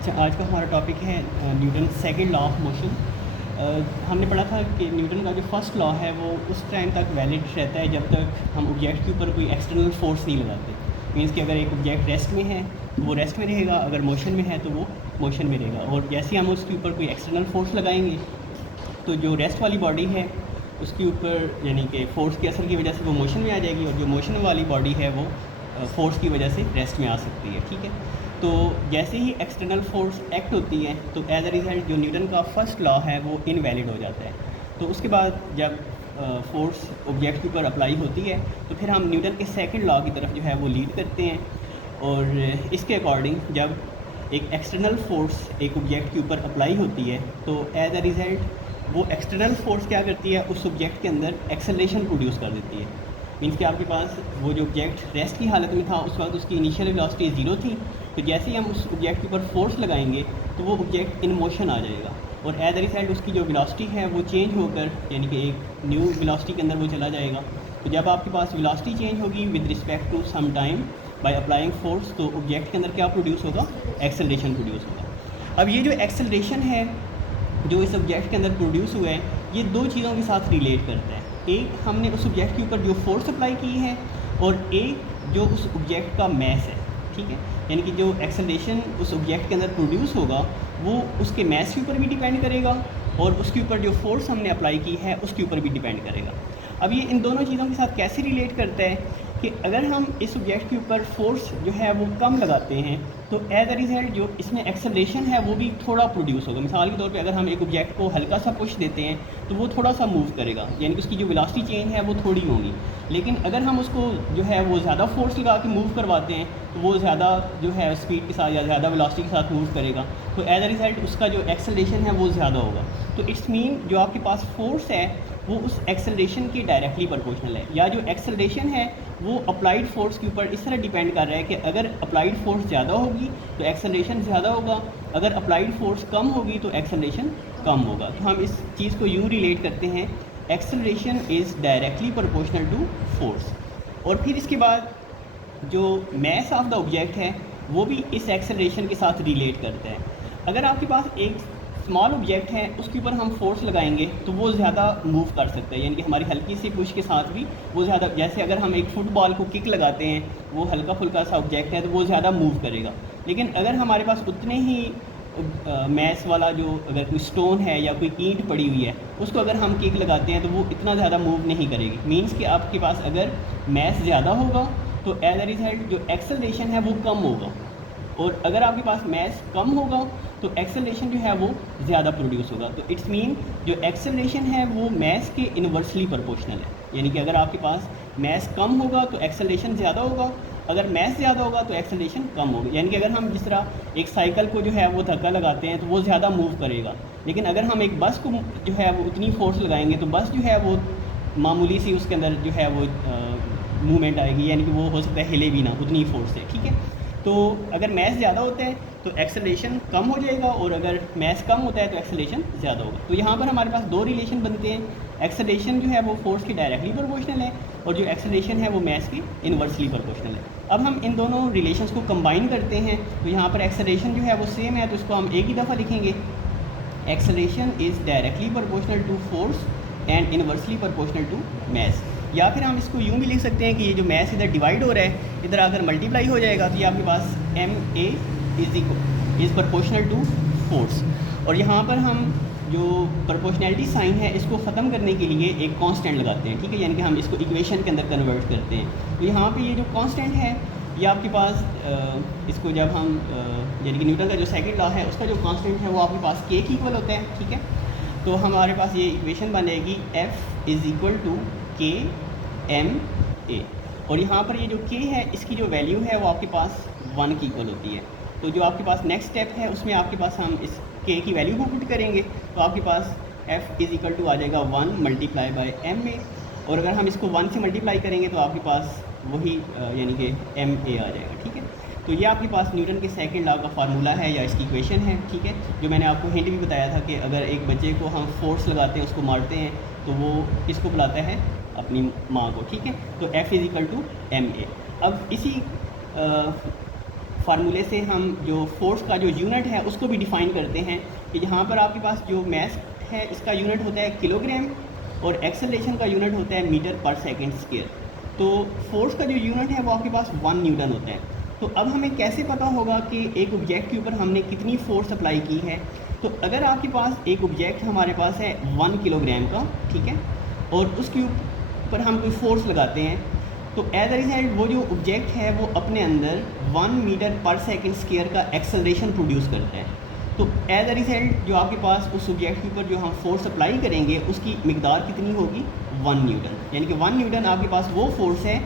अच्छा, आज का हमारा टॉपिक है Newton second law of motion. हमने पढ़ा था कि न्यूटन का जो फर्स्ट लॉ है वो उस टाइम तक वैलिड रहता है जब तक हम ऑब्जेक्ट के ऊपर कोई एक्सटर्नल फोर्स नहीं लगाते। मीन्स कि अगर एक ऑब्जेक्ट रेस्ट में है तो वो रेस्ट में रहेगा, अगर मोशन में है तो वो मोशन में रहेगा। और जैसे हम उसके ऊपर कोई एक्सटर्नल फोर्स लगाएंगे तो जो रेस्ट वाली बॉडी है उसके ऊपर यानी कि फ़ोर्स के असर की वजह से वो मोशन में आ जाएगी, और जो मोशन वाली बॉडी है वो फ़ोर्स की वजह से रेस्ट में आ सकती है। ठीक है, तो जैसे ही एक्सटर्नल फोर्स एक्ट होती है तो एज अ रिज़ल्ट जो न्यूटन का फर्स्ट लॉ है वो इनवैलिड हो जाता है। तो उसके बाद जब फोर्स ऑब्जेक्ट के ऊपर अप्लाई होती है तो फिर हम न्यूटन के सेकंड लॉ की तरफ जो है वो लीड करते हैं, और इसके अकॉर्डिंग जब एक एक्सटर्नल फोर्स एक ऑब्जेक्ट के ऊपर अप्लाई होती है तो एज अ रिज़ल्ट वो एक्सटर्नल फोर्स क्या करती है, उस ऑब्जेक्ट के अंदर एक्सेलरेशन प्रोड्यूस कर देती है। मीन्स कि आपके पास वो जो ऑब्जेक्ट रेस्ट की हालत में था उस वक्त उसकी इनिशियल वेलोसिटी 0 थी, तो जैसे ही हम उस ऑब्जेक्ट के ऊपर फोर्स लगाएंगे तो वो ऑब्जेक्ट इन मोशन आ जाएगा, और एज अ रिजल्ट उसकी जो वेलोसिटी है वो चेंज होकर यानी कि एक न्यू वेलोसिटी के अंदर वो चला जाएगा। तो जब आपके पास वेलोसिटी चेंज होगी with respect to some time by applying force, तो ऑब्जेक्ट के अंदर क्या प्रोड्यूस होगा, एक्सेलरेशन प्रोड्यूस होगा। अब ये जो एक्सेलरेशन है जो इस ऑब्जेक्ट के अंदर प्रोड्यूस हुआ है ये दो चीज़ों के साथ रिलेट करता है। एक, हमने उस ऑब्जेक्ट के ऊपर जो फोर्स अप्लाई की है, और एक जो उस ऑब्जेक्ट का मैस है। ठीक है, यानी कि जो एक्सेलरेशन उस ऑब्जेक्ट के अंदर प्रोड्यूस होगा वो उसके मैस के ऊपर भी डिपेंड करेगा, और उसके ऊपर जो फोर्स हमने अप्लाई की है उसके ऊपर भी डिपेंड करेगा। अब ये इन दोनों चीज़ों के साथ कैसे रिलेट करता है कि अगर हम इस ऑब्जेक्ट के ऊपर फोर्स जो है वो कम लगाते हैं तो एज अ रिजल्ट जो इसमें एक्सेलरेशन है वो भी थोड़ा प्रोड्यूस होगा। मिसाल के तौर पे अगर हम एक ऑब्जेक्ट को हल्का सा पुश देते हैं तो वो थोड़ा सा मूव करेगा, यानी कि उसकी जो वेलोसिटी चेंज है वो थोड़ी होगी। लेकिन अगर हम उसको जो है वो ज़्यादा फोर्स लगा के मूव करवाते हैं तो वो ज़्यादा जो है स्पीड के साथ या ज़्यादा वेलोसिटी के साथ मूव करेगा, तो एज अ रिजल्ट उसका जो एक्सेलरेशन है वो ज़्यादा होगा। तो इट्स मीन जो आपके पास फोर्स है वो उस एक्सेलरेशन के डायरेक्टली प्रोपोर्शनल है, या जो एक्सेलरेशन है वो अप्लाइड फोर्स के ऊपर इस तरह डिपेंड कर रहा है कि अगर अप्लाइड फोर्स ज़्यादा होगी तो एक्सेलरेशन ज़्यादा होगा, अगर अप्लाइड फोर्स कम होगी तो एक्सेलरेशन कम होगा। तो हम इस चीज़ को यूँ रिलेट करते हैं, acceleration is directly proportional to force. और फिर इसके बाद जो मैस ऑफ द ऑब्जेक्ट है वो भी इस एक्सेलरेशन के साथ रिलेट करता है। अगर आपके पास एक स्मॉल ऑब्जेक्ट है उसके ऊपर हम फोर्स लगाएंगे तो वो ज़्यादा मूव कर सकता है, यानी कि हमारी हल्की सी पुश के साथ भी वो ज़्यादा, जैसे अगर हम एक फुटबॉल को किक लगाते हैं वो हल्का फुल्का सा ऑब्जेक्ट है तो वो ज़्यादा मूव करेगा। लेकिन अगर हमारे पास उतने ही मैस वाला जो अगर कोई स्टोन है या कोई ईंट पड़ी हुई है उसको अगर हम किक लगाते हैं तो वो इतना ज़्यादा मूव नहीं करेगी। मीन्स कि आपके पास अगर मैस ज़्यादा होगा तो एज अ रिजल्ट जो एक्सेलरेशन है वो कम होगा, और अगर आपके पास मैस कम होगा तो एक्सेलरेशन जो है वो ज़्यादा प्रोड्यूस होगा। तो इट्स मीन जो एक्सेलरेशन है वो मैस के इन्वर्सली प्रोपोर्शनल है, यानी कि अगर आपके पास मैस कम होगा तो एक्सेलरेशन ज़्यादा होगा, अगर मैस ज़्यादा होगा तो एक्सेलरेशन कम होगा। यानी कि अगर हम जिस तरह एक साइकिल को जो है वो धक्का लगाते हैं तो वो ज़्यादा मूव करेगा, लेकिन अगर हम एक बस को जो है वो उतनी फोर्स लगाएंगे तो बस जो है वो मामूली सी उसके अंदर जो है वो मूवमेंट आएगी, यानी कि वो हो सकता है हिले भी ना उतनी फोर्स से। ठीक है, तो अगर मैस ज़्यादा होता है तो एक्सेलरेशन कम हो जाएगा, और अगर मैस कम होता है तो एक्सेलरेशन ज़्यादा होगा। तो यहाँ पर हमारे पास दो रिलेशन बनते हैं, एक्सेलरेशन जो है वो फोर्स के डायरेक्टली प्रोपोर्शनल है, और जो एक्सेलरेशन है वो मैस के इन्वर्सली प्रोपोर्शनल है। अब हम इन दोनों रिलेशंस को कंबाइन करते हैं तो यहाँ पर एक्सेलरेशन जो है वो सेम है, तो इसको हम एक ही दफ़ा लिखेंगे, acceleration is directly proportional to force and inversely proportional to mass. या फिर हम इसको यूँ भी लिख सकते हैं कि ये जो मैस इधर डिवाइड हो रहा है इधर आकर मल्टीप्लाई हो जाएगा, तो ये आपके पास MA is proportional to force. और यहाँ पर हम जो प्रोपोर्शनैलिटी साइन है इसको ख़त्म करने के लिए एक कांस्टेंट लगाते हैं। ठीक है, यानी कि हम इसको इक्वेशन के अंदर कन्वर्ट करते हैं। तो यहाँ पे ये जो कांस्टेंट है ये आपके पास इसको जब हम यानी कि न्यूटन का जो सेकंड लॉ है उसका जो कांस्टेंट है वो आपके पास K के इक्वल होता है। ठीक है, तो हमारे पास ये इक्वेशन बन जाएगी F is equal to KMA, और यहाँ पर ये जो K है इसकी जो वैल्यू है वो आपके पास 1 की इक्वल होती है। तो जो आपके पास नेक्स्ट स्टेप है उसमें आपके पास हम इस K की वैल्यू को पुट करेंगे तो आपके पास F इज़ इक्वल टू आ जाएगा 1 मल्टीप्लाई बाय MA, और अगर हम इसको 1 से मल्टीप्लाई करेंगे तो आपके पास वही यानी कि MA आ जाएगा। ठीक है, तो ये आपके पास न्यूटन के सेकंड लॉ का फार्मूला है या इसकी इक्वेशन है। ठीक है, जो मैंने आपको हिंट भी बताया था कि अगर एक बच्चे को हम फोर्स लगाते हैं उसको मारते हैं तो वो किसको बुलाता है, अपनी माँ को। ठीक है, तो F is equal to MA। अब इसी फार्मूले से हम जो फोर्स का जो यूनिट है उसको भी डिफ़ाइन करते हैं कि जहाँ पर आपके पास जो मास है इसका यूनिट होता है किलोग्राम और एक्सेलरेशन का यूनिट होता है मीटर पर सेकंड स्क्वायर। तो फोर्स का जो यूनिट है वो आपके पास 1 न्यूटन होता है। तो अब हमें कैसे पता होगा कि एक ऑब्जेक्ट के ऊपर हमने कितनी फोर्स अप्लाई की है। तो अगर आपके पास एक ऑब्जेक्ट हमारे पास है 1 किलोग्राम का, ठीक है, और उसके ऊपर हम कोई फोर्स लगाते हैं, तो एज अ रिजल्ट वो जो ऑब्जेक्ट है वो अपने अंदर 1 मीटर पर सेकंड स्क्वायर का एक्सेलरेशन प्रोड्यूस करता है। तो एज अ रिजल्ट जो आपके पास उस ऑब्जेक्ट के ऊपर जो हम फोर्स अप्लाई करेंगे उसकी मिकदार कितनी होगी, 1 न्यूटन। यानी कि 1 न्यूटन आपके पास वो फोर्स है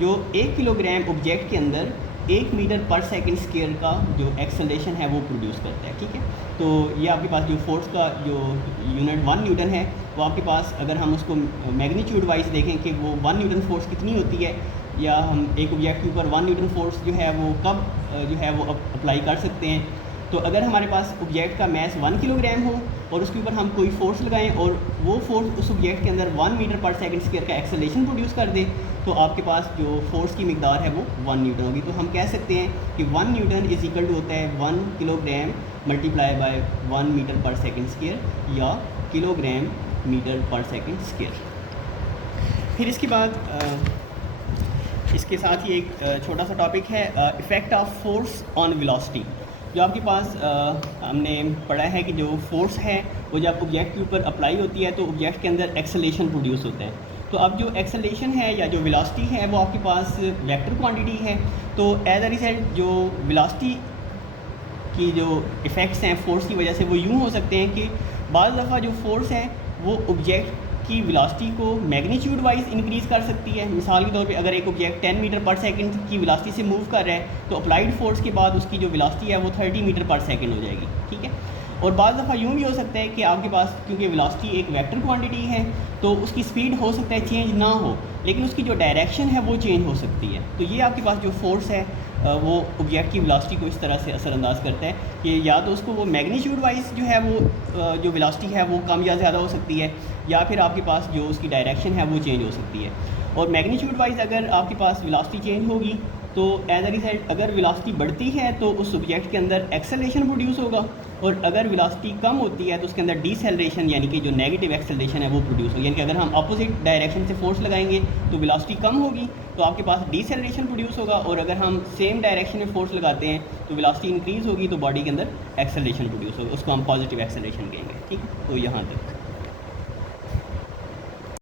जो 1 किलोग्राम ऑब्जेक्ट के अंदर 1 मीटर पर सेकंड स्क्वायर का जो एक्सेलरेशन है वो प्रोड्यूस करता है, ठीक है। तो ये आपके पास जो फोर्स का जो यूनिट 1 न्यूटन है वो आपके पास, अगर हम उसको मैग्नीट्यूड वाइज देखें कि वो 1 न्यूटन फोर्स कितनी होती है, या हम एक ऑब्जेक्ट के ऊपर 1 न्यूटन फोर्स जो है वो कब जो है वो अप्लाई कर सकते हैं। तो अगर हमारे पास ऑब्जेक्ट का मास 1 किलोग्राम हो और उसके ऊपर हम कोई फोर्स लगाएं और वो फोर्स उस ऑब्जेक्ट के अंदर 1 मीटर पर सेकंड स्क्वायर का एक्सेलरेशन प्रोड्यूस कर दे, तो आपके पास जो फोर्स की मिकदार है वो 1 न्यूटन होगी। तो हम कह सकते हैं कि 1 न्यूटन इज इक्वल टू होता है 1 किलोग्राम मल्टीप्लाई बाय 1 मीटर पर सेकंड स्क्वायर या किलोग्राम मीटर पर सेकंड स्क्वायर। फिर इसके बाद इसके साथ ही एक छोटा सा टॉपिक है effect of force on velocity. जो आपके पास हमने पढ़ा है कि जो फोर्स है वो जब ऑब्जेक्ट के ऊपर अप्लाई होती है तो ऑब्जेक्ट के अंदर एक्सेलरेशन प्रोड्यूस होता है। तो अब जो एक्सेलरेशन है या जो वेलोसिटी है वो आपके पास वेक्टर क्वांटिटी है। तो एज अ रिजल्ट जो वेलोसिटी की जो इफ़ेक्ट्स हैं फोर्स की वजह से वो यूँ हो सकते हैं कि बाज़ दफ़ा जो फोर्स है वो ऑब्जेक्ट की वेलोसिटी को मैग्नीट्यूड वाइज इंक्रीज़ कर सकती है। मिसाल के तौर पे अगर एक ऑब्जेक्ट 10 मीटर पर सेकंड की वेलोसिटी से मूव कर रहा है तो अप्लाइड फोर्स के बाद उसकी जो वेलोसिटी है वो 30 मीटर पर सेकंड हो जाएगी, ठीक है। और बाज़ दफ़ा यूँ भी हो सकता है कि आपके पास, क्योंकि वेलोसिटी एक वेक्टर क्वांटिटी है, तो उसकी स्पीड हो सकता है चेंज ना हो, लेकिन उसकी जो डायरेक्शन है वो चेंज हो सकती है। तो ये आपके पास जो फोर्स है वो ऑब्जेक्ट की वेलोसिटी को इस तरह से असरअंदाज करता है कि या तो उसको वो मैग्नीट्यूड वाइज जो है वो जो वेलोसिटी है वो कम या ज़्यादा हो सकती है, या फिर आपके पास जो उसकी डायरेक्शन है वो चेंज हो सकती है। और मैग्नीट्यूड वाइज अगर आपके पास वेलोसिटी चेंज होगी तो एज अ रिजल्ट अगर वेलोसिटी बढ़ती है तो उस ऑब्जेक्ट के अंदर एक्सेलरेशन प्रोड्यूस होगा, और अगर वेलोसिटी कम होती है तो उसके अंदर डिसेलरेशन यानी कि जो नेगेटिव एक्सेलरेशन है वो प्रोड्यूस होगी। यानी कि अगर हम अपोजिट डायरेक्शन से फोर्स लगाएंगे तो वेलोसिटी कम होगी तो आपके पास डिसेलरेशन प्रोड्यूस होगा, और अगर हम सेम डायरेक्शन में फोर्स लगाते हैं तो वेलोसिटी इंक्रीज़ होगी तो बॉडी के अंदर एक्सेलरेशन प्रोड्यूस होगा, उसको हम पॉजिटिव एक्सेलरेशन कहेंगे, ठीक है। तो यहाँ तक।